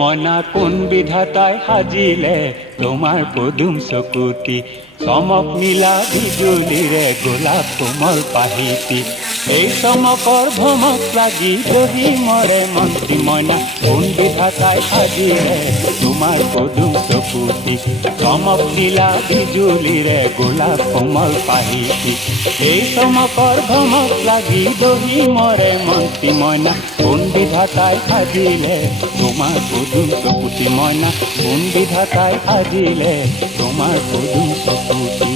মনা কোন বিধাতায় সাজিলে তোমাৰ পদুম চকুতি, চমক নীলা বিজুলীৰে গোলাপ কোমল পাহিতি। এই চমকৰ ভমক লাগি বহি মৰে মন্ত্ৰী মইনা, কোন বিধাতায় সাজিলে তোমাৰ পদুম চকুতি, চমক নীলা বিজুলীৰে গোলাপ কোমল পাহিতি। এই চমকৰ ভমক লাগি বহি মৰে মন্ত্ৰী মইনা, কোন বিধাতায় সাজিলে তোমাৰ পদুম চকুতি মইনা, কোন বিধাতায় সাজিলে তোমাৰ পদুম চকুতি।